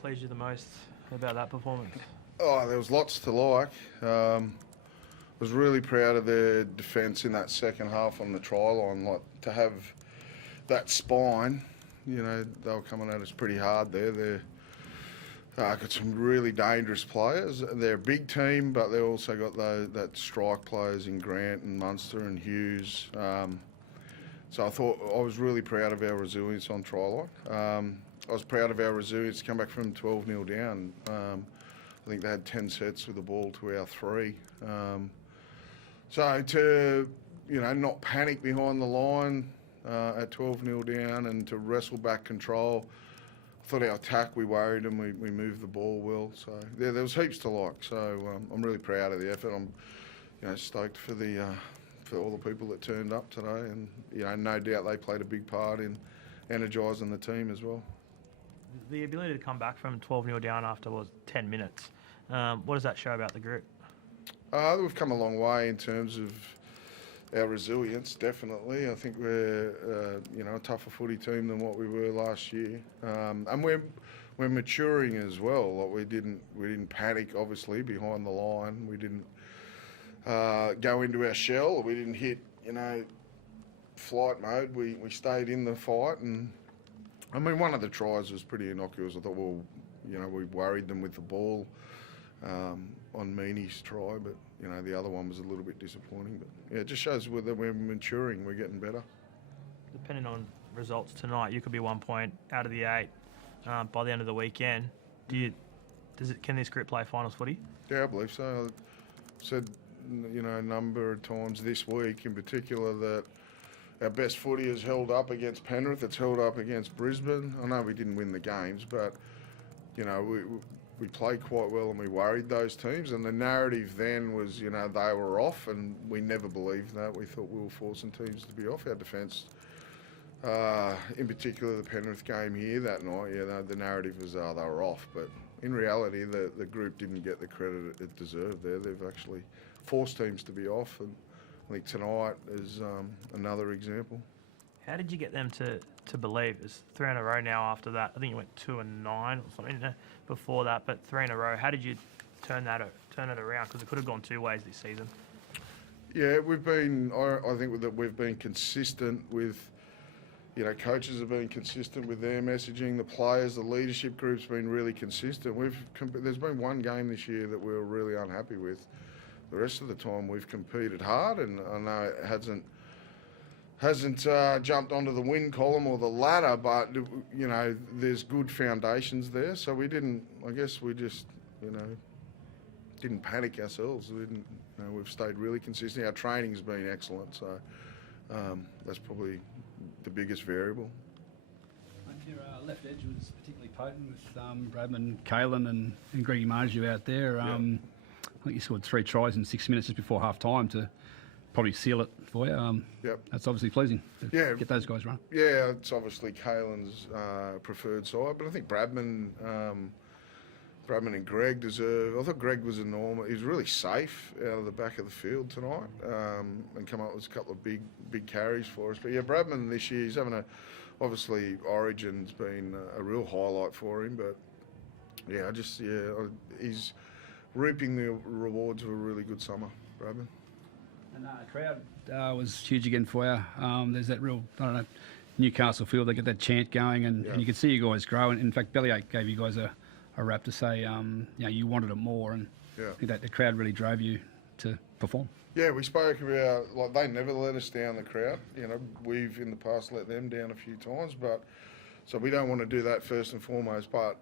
pleased you the most about that performance? Oh, there was lots to like. Was really proud of their defence in that second half on the try line. Like to have that spine, you know, they were coming at us pretty hard there. They're got some really dangerous players. They're a big team, but they also got that strike players in Grant and Munster and Hughes. So I was really proud of our resilience on try line. I was proud of our resilience to come back from 12-0 down. I think they had 10 sets with the ball to our 3. So to, not panic behind the line at 12-0 down and to wrestle back control. I thought our attack, we worried and we moved the ball well. So there was heaps to like. So I'm really proud of the effort. I'm stoked for all the people that turned up today, and no doubt they played a big part in energising the team as well. The ability to come back from 12-0 down after 10 minutes. What does that show about the group? We've come a long way in terms of our resilience, definitely. I think we're a tougher footy team than what we were last year, and we're maturing as well. Like we didn't panic, obviously, behind the line. We didn't go into our shell. We didn't hit flight mode. We stayed in the fight, and I mean one of the tries was pretty innocuous. I thought, we worried them with the ball on Meany's try, but the other one was a little bit disappointing. But yeah, it just shows that we're maturing, we're getting better. Depending on results tonight, you could be 1 point out of the 8 by the end of the weekend. Can this group play finals footy? Yeah, I believe so. I've said a number of times this week in particular that our best footy is held up against Penrith. It's held up against Brisbane. I know we didn't win the games, but we played quite well and we worried those teams, and the narrative then was, they were off, and we never believed that. We thought we were forcing teams to be off. Our defence, in particular the Penrith game here that night, the narrative was they were off, but in reality the group didn't get the credit it deserved there. They've actually forced teams to be off, and I think tonight is another example. How did you get them to believe? It's 3 in a row now after that. I think you went 2 and 9 or something before that, but 3 in a row. How did you turn it around? Because it could have gone 2 ways this season. Yeah, I think that we've been consistent with, coaches have been consistent with their messaging. The players, the leadership group's been really consistent. There's been one game this year that we were really unhappy with. The rest of the time we've competed hard, and I know it hasn't jumped onto the win column or the ladder, but there's good foundations there. So we just didn't panic ourselves. We've stayed really consistent. Our training's been excellent, so that's probably the biggest variable. Your left edge was particularly potent with Bradman, Kalen and Greggy Marju out there. I think you scored 3 tries in 6 minutes just before half time to probably seal it for you. That's obviously pleasing to get those guys running. Yeah, it's obviously Kalen's preferred side, but I think Bradman and Greg deserve. I thought Greg was enormous. He was really safe out of the back of the field tonight, and come up with a couple of big carries for us. But yeah, Bradman this year, he's having obviously Origin's been a real highlight for him. But yeah, he's reaping the rewards of a really good summer, Bradman. And the crowd was huge again for you. There's that real, Newcastle field, they get that chant going, and you can see you guys grow. And in fact, Bellyache gave you guys a rap to say, you wanted it more, and I think that the crowd really drove you to perform. Yeah, we spoke about, they never let us down, the crowd. We've in the past let them down a few times, but so we don't want to do that first and foremost, but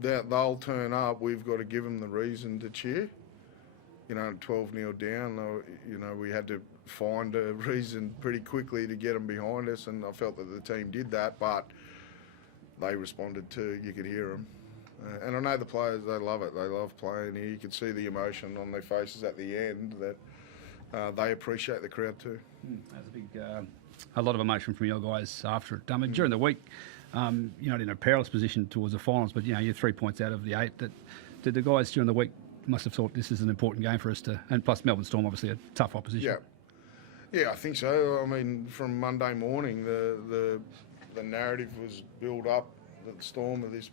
they'll turn up. We've got to give them the reason to cheer. 12-0 down, we had to find a reason pretty quickly to get them behind us, and I felt that the team did that, but they responded to, you could hear them. And I know the players, they love it. They love playing here. You could see the emotion on their faces at the end that they appreciate the crowd too. That's a lot of emotion from your guys after it. I mean, during the week, you're not in a perilous position towards the finals, but you're 3 points out of the 8. Did the guys during the week must have thought this is an important game for us and plus Melbourne Storm, obviously a tough opposition. Yeah, I think so. I mean, from Monday morning, the narrative was built up that the Storm are this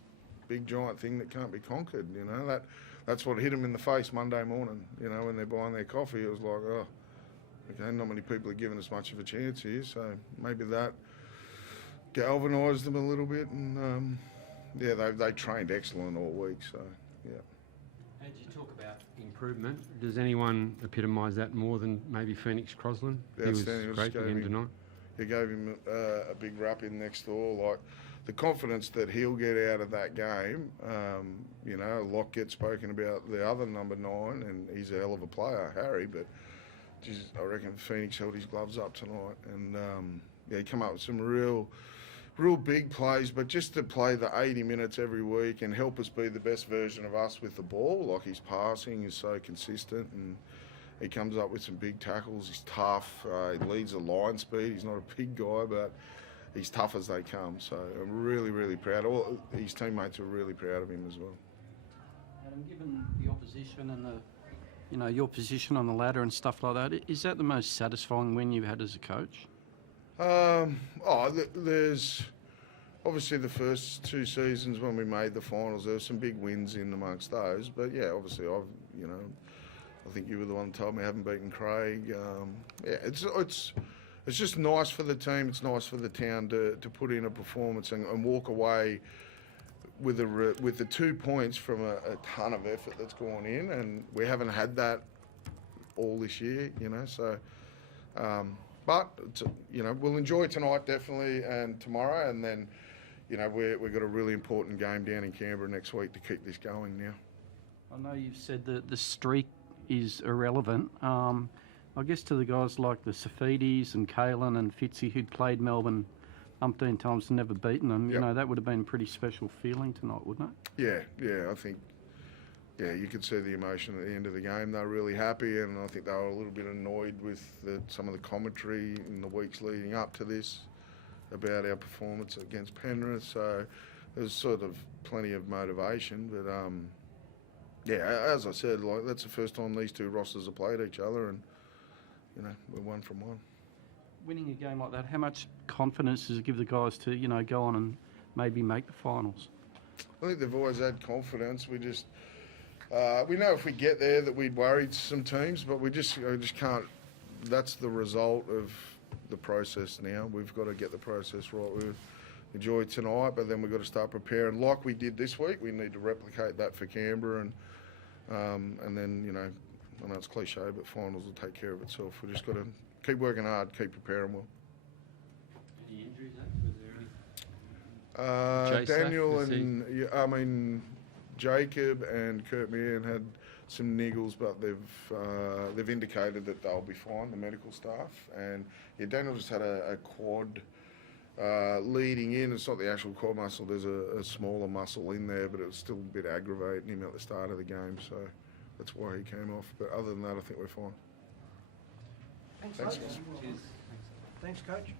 big giant thing that can't be conquered. You know, that's what hit them in the face Monday morning. You know, when they're buying their coffee, it was like, oh, okay, not many people are giving us much of a chance here. So maybe that galvanised them a little bit, and yeah, they trained excellent all week. So yeah. As you talk about improvement, does anyone epitomise that more than maybe Phoenix Crosland? He was Outstanding. great again tonight. He gave him a big rap in next door. Like the confidence that he'll get out of that game. You know, Locke gets spoken about the other number 9, and he's a hell of a player, Harry. But geez, I reckon Phoenix held his gloves up tonight, and yeah, he come up with some real big plays. But just to play the 80 minutes every week and help us be the best version of us with the ball, like his passing is so consistent, and he comes up with some big tackles. He's tough. He leads the line speed. He's not a big guy, but he's tough as they come. So I'm really, really proud. All his teammates are really proud of him as well. Adam, given the opposition and your position on the ladder and stuff like that, is that the most satisfying win you've had as a coach? There's obviously the first 2 seasons when we made the finals. There were some big wins in amongst those, but yeah, obviously I think you were the one that told me I haven't beaten Craig. Yeah, it's just nice for the team. It's nice for the town to put in a performance and walk away with the 2 points from a ton of effort that's gone in, and we haven't had that all this year, you know. So, but it's, we'll enjoy tonight definitely, and tomorrow, and then we've got a really important game down in Canberra next week to keep this going now. I know you've said that the streak is irrelevant. I guess to the guys like the Safidis and Kalen and Fitzy, who'd played Melbourne umpteen times and never beaten them, Yep. that would have been a pretty special feeling tonight, wouldn't it? Yeah, I think, you could see the emotion at the end of the game. They were really happy, and I think they were a little bit annoyed with some of the commentary in the weeks leading up to this about our performance against Penrith. So there's sort of plenty of motivation, but yeah, as I said, like that's the first time these 2 rosters have played each other, and we're 1 from 1. Winning a game like that, how much confidence does it give the guys to, go on and maybe make the finals? I think they've always had confidence. We just we know if we get there that we'd worried some teams, but we just can't. That's the result of the process now. We've got to get the process right. We've enjoyed tonight, but then we've got to start preparing like we did this week. We need to replicate that for Canberra, and then I know it's cliche, but finals will take care of itself. We just got to keep working hard, keep preparing well. Any injuries, Was there any? Jay Daniel Sack, and Jacob and Kurt Meehan had some niggles, but they've indicated that they'll be fine, the medical staff. And Daniel just had a quad leading in. It's not the actual quad muscle. There's a smaller muscle in there, but it was still a bit aggravating him at the start of the game. So that's why he came off. But other than that, I think we're fine. Thanks, Thanks, Coach. guys. Thanks, Coach.